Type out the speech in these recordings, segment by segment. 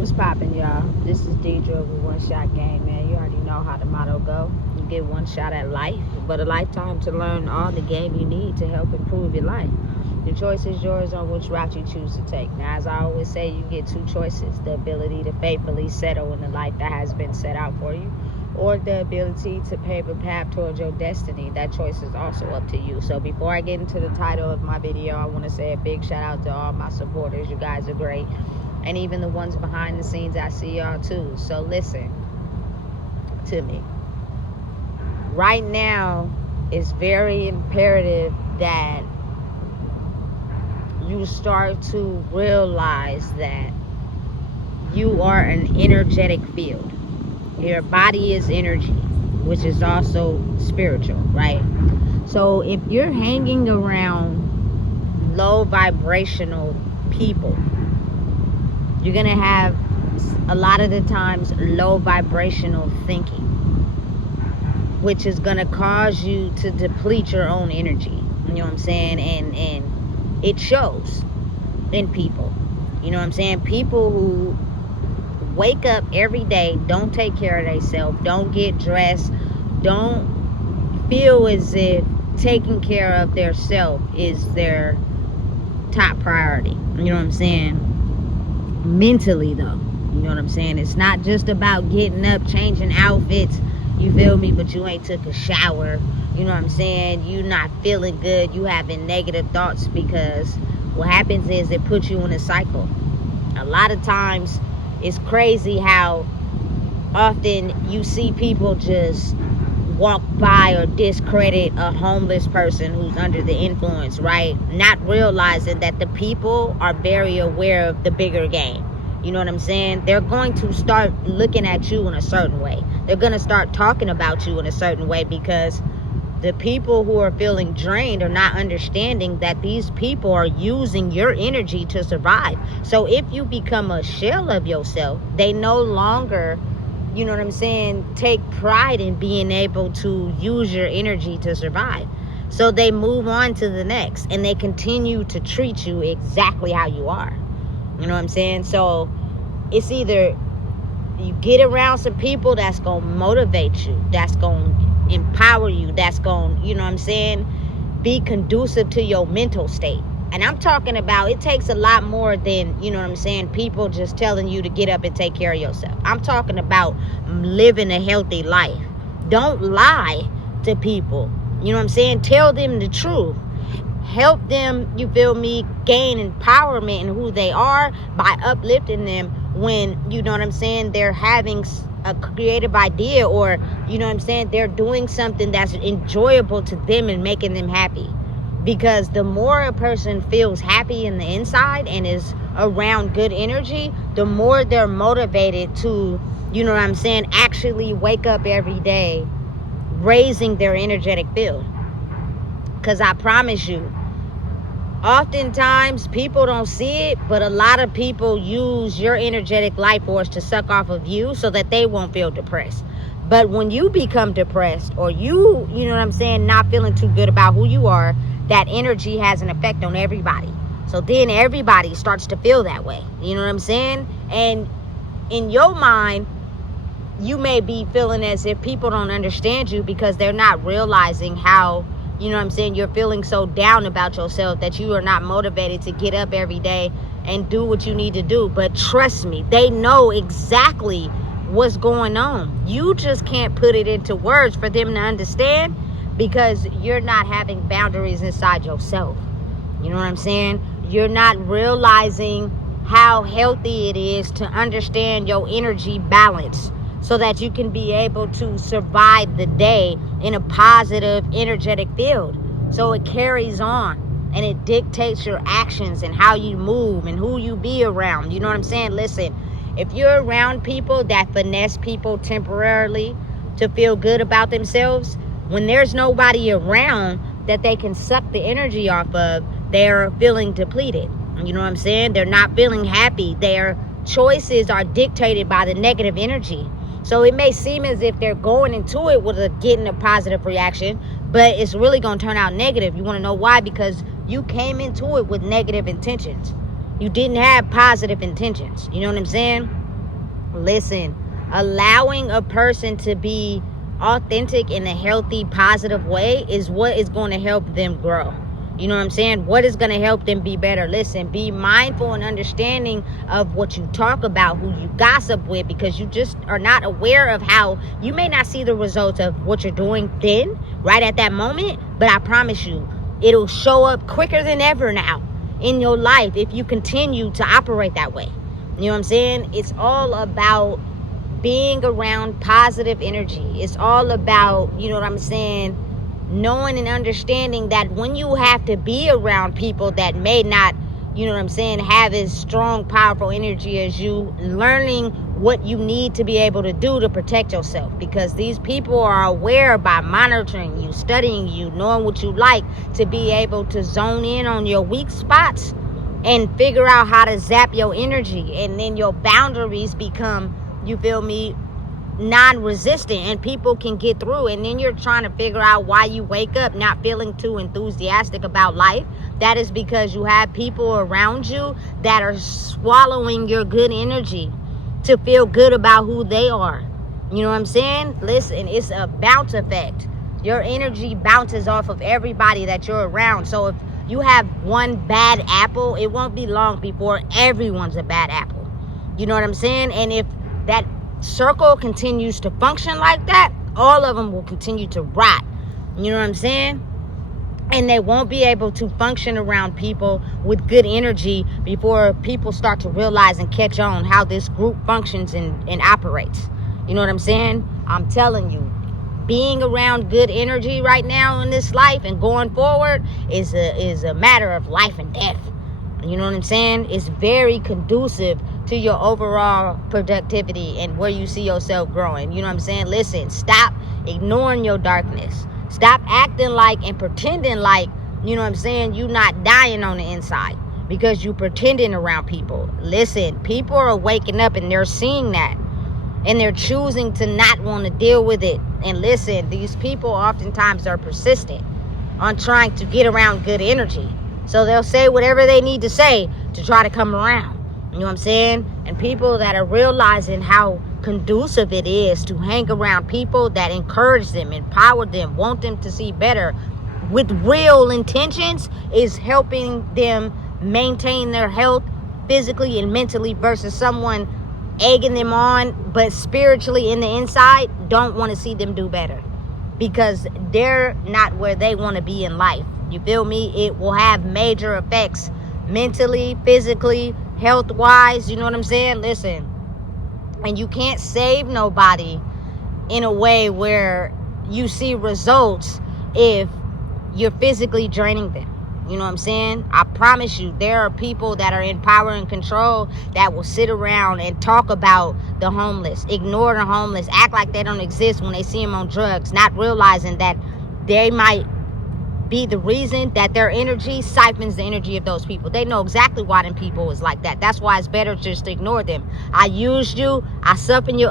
What's poppin', y'all? This is Deidre with One Shot Game, man. You already know how the motto go. You get one shot at life, but a lifetime to learn all the game you need to help improve your life. The choice is yours on which route you choose to take. Now, as I always say, you get two choices: the ability to faithfully settle in the life that has been set out for you, or the ability to pave a path towards your destiny. That choice is also up to you. So before I get into the title of my video, I want to say a big shout out to all my supporters. You guys are great. And even the ones behind the scenes, I see y'all too. So listen to me. Right now, it's very imperative that you start to realize that you are an energetic field. Your body is energy, which is also spiritual, right? So if you're hanging around low vibrational people, you're going to have a lot of the times low vibrational thinking, which is going to cause you to deplete your own energy. You know what I'm saying? And it shows in people. You know what I'm saying? People who wake up every day, don't take care of themselves, don't get dressed, don't feel as if taking care of their self is their top priority. You know what I'm saying? Mentally though, you know what I'm saying? It's not just about getting up, changing outfits, you feel me, but you ain't took a shower. You know what I'm saying? You not feeling good, you having negative thoughts, because what happens is it puts you in a cycle. A lot of times it's crazy how often you see people just walk by or discredit a homeless person who's under the influence, right? Not realizing that the people are very aware of the bigger game. You know what I'm saying? They're going to start looking at you in a certain way. They're going to start talking about you in a certain way, because the people who are feeling drained are not understanding that these people are using your energy to survive. So if you become a shell of yourself, they no longer, you know what I'm saying, take pride in being able to use your energy to survive. So they move on to the next, and they continue to treat you exactly how you are. You know what I'm saying? So it's either you get around some people that's going to motivate you, that's going to empower you, that's going to, you know what I'm saying, be conducive to your mental state. And I'm talking about, it takes a lot more than, you know what I'm saying, people just telling you to get up and take care of yourself. I'm talking about living a healthy life. Don't lie to people. You know what I'm saying? Tell them the truth. Help them, you feel me, gain empowerment in who they are by uplifting them when, you know what I'm saying, they're having a creative idea, or, you know what I'm saying, they're doing something that's enjoyable to them and making them happy. Because the more a person feels happy in the inside and is around good energy, the more they're motivated to, you know what I'm saying, actually wake up every day raising their energetic field. Because I promise you, oftentimes people don't see it, but a lot of people use your energetic life force to suck off of you so that they won't feel depressed. But when you become depressed, or you know what I'm saying, not feeling too good about who you are, that energy has an effect on everybody. So then everybody starts to feel that way. You know what I'm saying? And in your mind, you may be feeling as if people don't understand you because they're not realizing how, you know what I'm saying, you're feeling so down about yourself that you are not motivated to get up every day and do what you need to do. But trust me, they know exactly what's going on. You just can't put it into words for them to understand, because you're not having boundaries inside yourself. You know what I'm saying? You're not realizing how healthy it is to understand your energy balance, so that you can be able to survive the day in a positive, energetic field. So it carries on, and it dictates your actions and how you move and who you be around. You know what I'm saying? Listen, if you're around people that finesse people temporarily to feel good about themselves, when there's nobody around that they can suck the energy off of, they're feeling depleted. You know what I'm saying? They're not feeling happy. Their choices are dictated by the negative energy. So it may seem as if they're going into it with getting a positive reaction, but it's really going to turn out negative. You want to know why? Because you came into it with negative intentions. You didn't have positive intentions. You know what I'm saying? Listen, allowing a person to be authentic in a healthy, positive way is what is going to help them grow. You know what I'm saying? What is going to help them be better? Listen, be mindful and understanding of what you talk about, who you gossip with, because you just are not aware of how you may not see the results of what you're doing then, right at that moment, but I promise you, it'll show up quicker than ever now in your life if you continue to operate that way. You know what I'm saying? It's all about being around positive energy. It's all about, you know what I'm saying, knowing and understanding that when you have to be around people that may not, you know what I'm saying, have as strong, powerful energy as you, learning what you need to be able to do to protect yourself, because these people are aware by monitoring you, studying you, knowing what you like, to be able to zone in on your weak spots and figure out how to zap your energy, and then your boundaries become, you feel me, non-resistant, and people can get through. And then you're trying to figure out why you wake up not feeling too enthusiastic about life. That is because you have people around you that are swallowing your good energy to feel good about who they are. You know what I'm saying? Listen, it's a bounce effect. Your energy bounces off of everybody that you're around. So if you have one bad apple, it won't be long before everyone's a bad apple. You know what I'm saying? And if that circle continues to function like that, all of them will continue to rot. You know what I'm saying? And they won't be able to function around people with good energy before people start to realize and catch on how this group functions and operates. You know what I'm saying? I'm telling you, being around good energy right now in this life and going forward is a matter of life and death. You know what I'm saying? It's very conducive to your overall productivity and where you see yourself growing. You know what I'm saying? Listen, stop ignoring your darkness. Stop acting like and pretending like, you know what I'm saying, you not dying on the inside because you pretending around people. Listen, people are waking up and they're seeing that, and they're choosing to not want to deal with it. And listen, these people oftentimes are persistent on trying to get around good energy. So they'll say whatever they need to say to try to come around. You know what I'm saying? And people that are realizing how conducive it is to hang around people that encourage them, empower them, want them to see better with real intentions is helping them maintain their health physically and mentally, versus someone egging them on but spiritually in the inside don't want to see them do better because they're not where they want to be in life. You feel me? It will have major effects mentally, physically, health-wise. You know what I'm saying? Listen, and you can't save nobody in a way where you see results if you're physically draining them. You know what I'm saying? I promise you, there are people that are in power and control that will sit around and talk about the homeless, ignore the homeless, act like they don't exist when they see them on drugs, not realizing that they might be the reason that their energy siphons the energy of those people. They know exactly why them people is like that. That's why it's better just to ignore them. I used you, I siphon your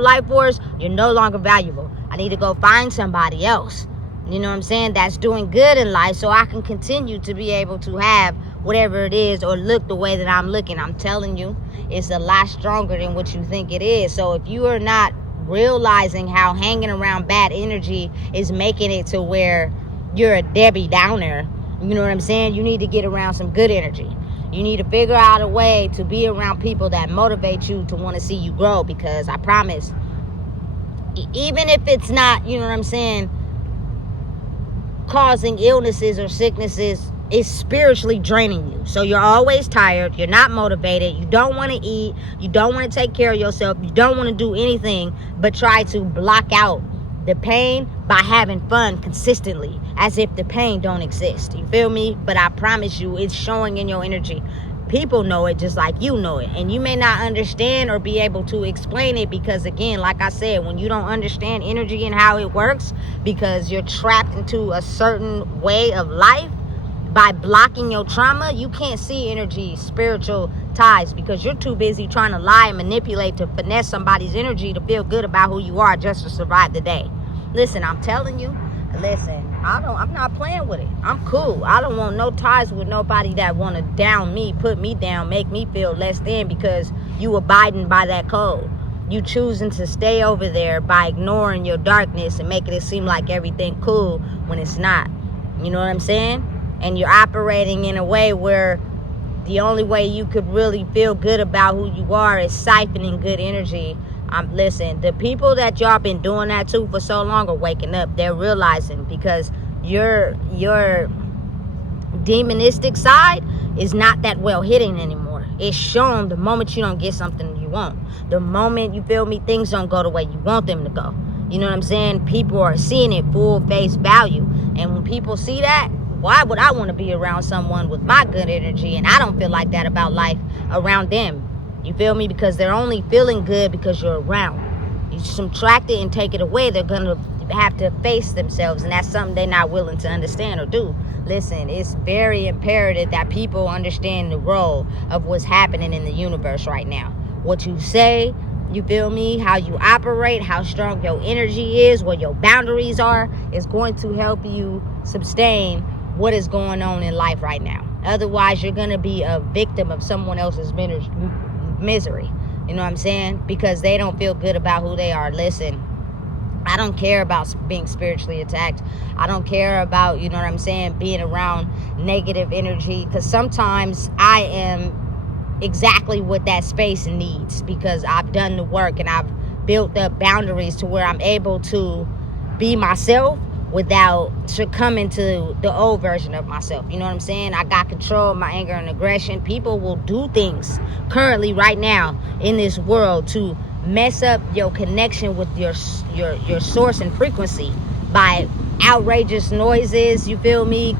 life force, you're no longer valuable. I need to go find somebody else, you know what I'm saying, that's doing good in life so I can continue to be able to have whatever it is or look the way that I'm looking. I'm telling you, it's a lot stronger than what you think it is. So if you are not realizing how hanging around bad energy is making it to where you're a Debbie Downer, you know what I'm saying, you need to get around some good energy. You need to figure out a way to be around people that motivate you to want to see you grow, because I promise, even if it's not, you know what I'm saying, causing illnesses or sicknesses, is spiritually draining you. So you're always tired, you're not motivated, you don't want to eat, you don't want to take care of yourself, you don't want to do anything but try to block out the pain by having fun consistently as if the pain don't exist. You feel me? But I promise you, it's showing in your energy. People know it just like you know it, and you may not understand or be able to explain it because, again, like I said, when you don't understand energy and how it works, because you're trapped into a certain way of life, by blocking your trauma, you can't see energy, spiritual ties, because you're too busy trying to lie and manipulate to finesse somebody's energy to feel good about who you are just to survive the day. Listen, I'm telling you, listen, I'm not playing with it. I'm cool. I don't want no ties with nobody that want to down me, put me down, make me feel less than, because you abiding by that code. You choosing to stay over there by ignoring your darkness and making it seem like everything cool when it's not. You know what I'm saying? And you're operating in a way where the only way you could really feel good about who you are is siphoning good energy. Listen, the people that y'all been doing that to for so long are waking up. They're realizing, because your demonistic side is not that well hidden anymore. It's shown the moment you don't get something you want. The moment, you feel me, things don't go the way you want them to go. You know what I'm saying? People are seeing it full face value. And when people see that, why would I want to be around someone with my good energy and I don't feel like that about life around them? You feel me? Because they're only feeling good because you're around. You subtract it and take it away, they're going to have to face themselves, and that's something they're not willing to understand or do. Listen, it's very imperative that people understand the role of what's happening in the universe right now. What you say, you feel me, how you operate, how strong your energy is, what your boundaries are, is going to help you sustain what is going on in life right now. Otherwise, you're going to be a victim of someone else's misery. You know what I'm saying? Because they don't feel good about who they are. Listen, I don't care about being spiritually attacked. I don't care about, you know what I'm saying, being around negative energy. Because sometimes I am exactly what that space needs, because I've done the work and I've built up boundaries to where I'm able to be myself without succumbing to the old version of myself. You know what I'm saying? I got control of my anger and aggression. People will do things currently right now in this world to mess up your connection with your source and frequency by outrageous noises, you feel me,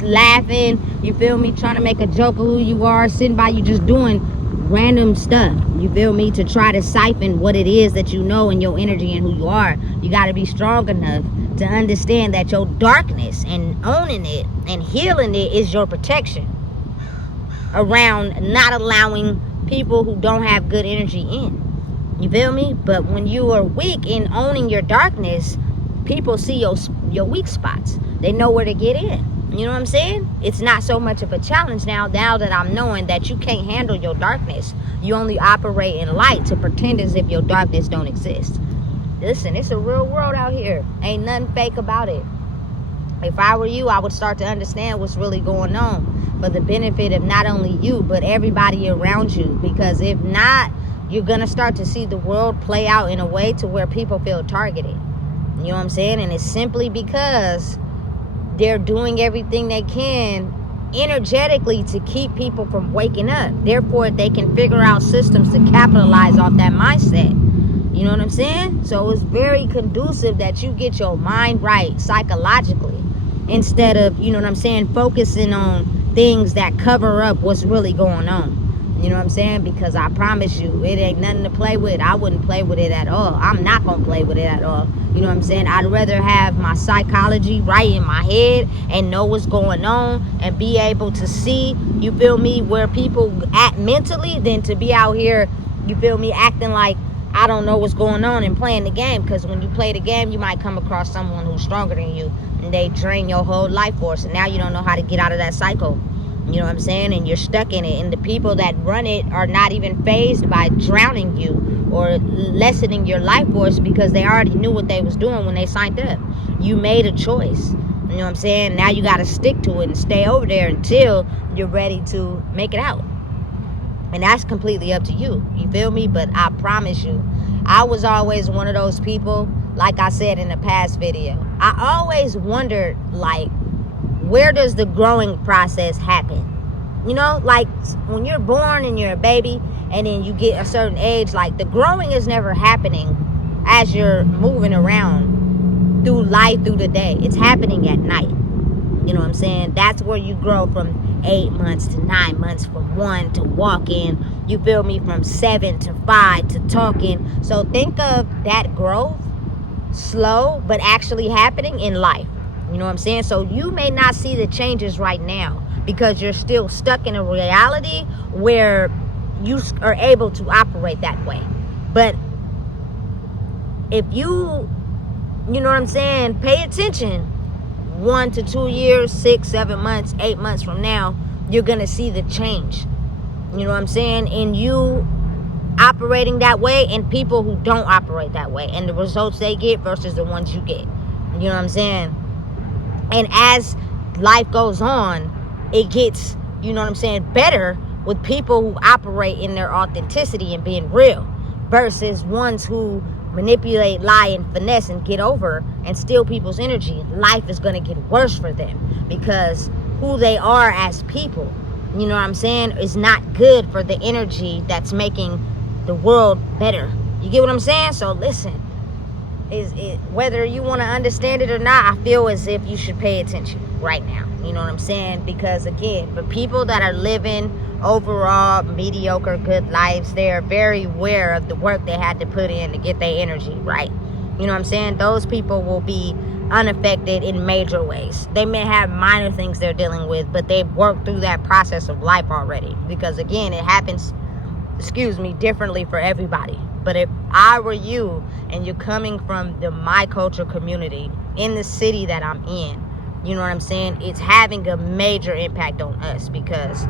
laughing, you feel me, trying to make a joke of who you are, sitting by you just doing random stuff, you feel me, to try to siphon what it is that you know and your energy and who you are. You got to be strong enough to understand that your darkness and owning it and healing it is your protection around not allowing people who don't have good energy in. You feel me? But when you are weak in owning your darkness, people see your weak spots. They know where to get in. You know what I'm saying? It's not so much of a challenge now that I'm knowing that you can't handle your darkness. You only operate in light to pretend as if your darkness don't exist. Listen, it's a real world out here. Ain't nothing fake about it. If I were you, I would start to understand what's really going on for the benefit of not only you, but everybody around you. Because if not, you're going to start to see the world play out in a way to where people feel targeted. You know what I'm saying? And it's simply because they're doing everything they can energetically to keep people from waking up. Therefore, they can figure out systems to capitalize off that mindset. You know what I'm saying? So it's very conducive that you get your mind right psychologically, instead of, you know what I'm saying, focusing on things that cover up what's really going on. You know what I'm saying? Because I promise you, it ain't nothing to play with. I wouldn't play with it at all. I'm not going to play with it at all. You know what I'm saying? I'd rather have my psychology right in my head and know what's going on and be able to see, you feel me, where people act mentally, than to be out here, you feel me, acting like I don't know what's going on and playing the game. Because when you play the game, you might come across someone who's stronger than you and they drain your whole life force. And now you don't know how to get out of that cycle. You know what I'm saying? And you're stuck in it. And the people that run it are not even fazed by drowning you or lessening your life force, because they already knew what they was doing when they signed up. You made a choice. You know what I'm saying? Now you got to stick to it and stay over there until you're ready to make it out. And that's completely up to you. You feel me? But I promise you, I was always one of those people, like I said in the past video. I always wondered, like, where does the growing process happen? You know, like when you're born and you're a baby and then you get a certain age, like the growing is never happening as you're moving around through life, through the day. It's happening at night. You know what I'm saying? That's where you grow from 8 months to 9 months, from 1 to walking. You feel me? From 7 to 5 to talking. So think of that growth slow, but actually happening in life. You know what I'm saying? So you may not see the changes right now because you're still stuck in a reality where you are able to operate that way. But if you know what I'm saying, pay attention, 1 to 2 years, 6, 7 months, 8 months from now, you're going to see the change. You know what I'm saying? In you operating that way and people who don't operate that way, and the results they get versus the ones you get. You know what I'm saying? And as life goes on, it gets, you know what I'm saying, better with people who operate in their authenticity and being real versus ones who manipulate, lie, and finesse and get over and steal people's energy. Life is going to get worse for them because who they are as people, you know what I'm saying, is not good for the energy that's making the world better. You get what I'm saying? So listen, whether you want to understand it or not, I feel as if you should pay attention right now. You know what I'm saying? Because again, for people that are living overall mediocre good lives, they're very aware of the work they had to put in to get their energy right. You know what I'm saying? Those people will be unaffected in major ways. They may have minor things they're dealing with, but they've worked through that process of life already. Because again, it happens, differently for everybody. But if I were you and you're coming from the my culture community in the city that I'm in, you know what I'm saying, it's having a major impact on us because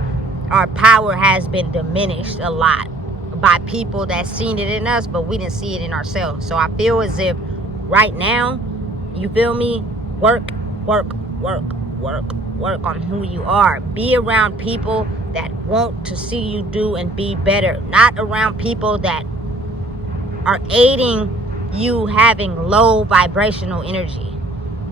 our power has been diminished a lot by people that seen it in us, but we didn't see it in ourselves. So I feel as if right now, you feel me, work on who you are. Be around people that want to see you do and be better, not around people that are aiding you having low vibrational energy,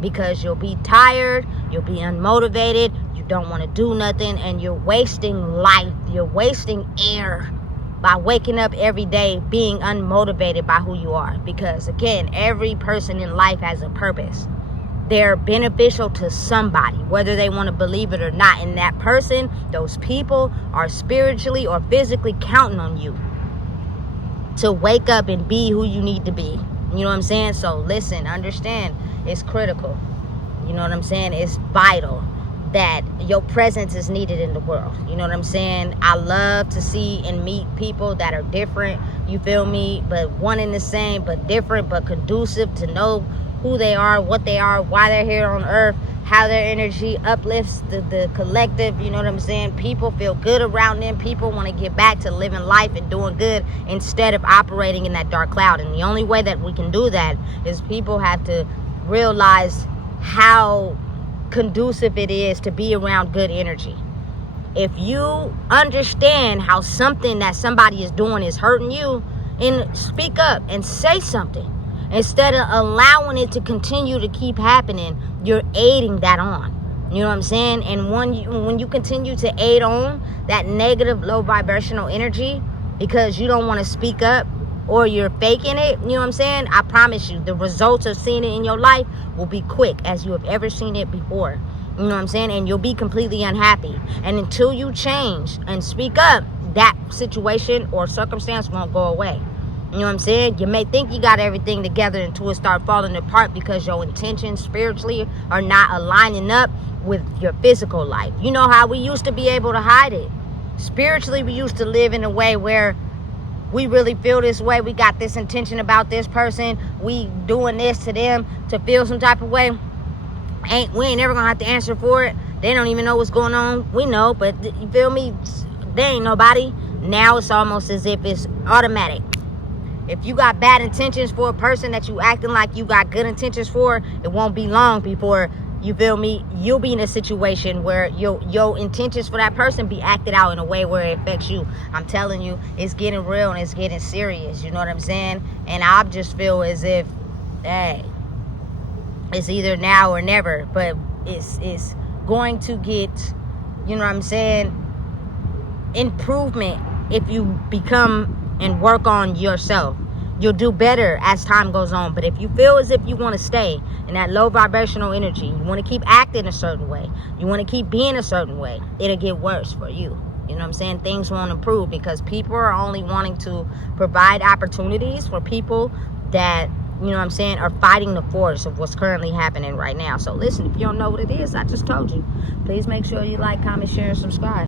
because you'll be tired, you'll be unmotivated, you don't want to do nothing, and you're wasting life, you're wasting air by waking up every day being unmotivated by who you are. Because again, every person in life has a purpose. They're beneficial to somebody, whether they want to believe it or not, and that person, those people, are spiritually or physically counting on you to wake up and be who you need to be. You know what I'm saying? So listen, understand, it's critical. You know what I'm saying? It's vital that your presence is needed in the world. You know what I'm saying? I love to see and meet people that are different, you feel me, but one and the same, but different, but conducive to know who they are, what they are, why they're here on earth, how their energy uplifts the collective. You know what I'm saying? People feel good around them. People want to get back to living life and doing good instead of operating in that dark cloud. And the only way that we can do that is people have to realize how conducive it is to be around good energy. If you understand how something that somebody is doing is hurting you, and speak up and say something. Instead of allowing it to continue to keep happening, you're aiding that on. You know what I'm saying? And when you continue to aid on that negative, low vibrational energy because you don't want to speak up or you're faking it, you know what I'm saying? I promise you, the results of seeing it in your life will be quick as you have ever seen it before. You know what I'm saying? And you'll be completely unhappy. And until you change and speak up, that situation or circumstance won't go away. You know what I'm saying? You may think you got everything together until it start falling apart because your intentions spiritually are not aligning up with your physical life. You know how we used to be able to hide it? Spiritually, we used to live in a way where we really feel this way. We got this intention about this person. We doing this to them to feel some type of way. We ain't never gonna have to answer for it. They don't even know what's going on. We know, but you feel me? They ain't nobody. Now it's almost as if it's automatic. If you got bad intentions for a person that you acting like you got good intentions for, it won't be long before, you feel me, you'll be in a situation where your intentions for that person be acted out in a way where it affects you. I'm telling you, it's getting real and it's getting serious. You know what I'm saying? And I just feel as if, hey, it's either now or never. But it's going to get, you know what I'm saying, improvement if you become and work on yourself. You'll do better as time goes on. But if you feel as if you want to stay in that low vibrational energy, you want to keep acting a certain way, you want to keep being a certain way, it'll get worse for you. You know what I'm saying? Things won't improve because people are only wanting to provide opportunities for people that, you know what I'm saying, are fighting the force of what's currently happening right now. So listen, if you don't know what it is, I just told you. Please make sure you like, comment, share, and subscribe.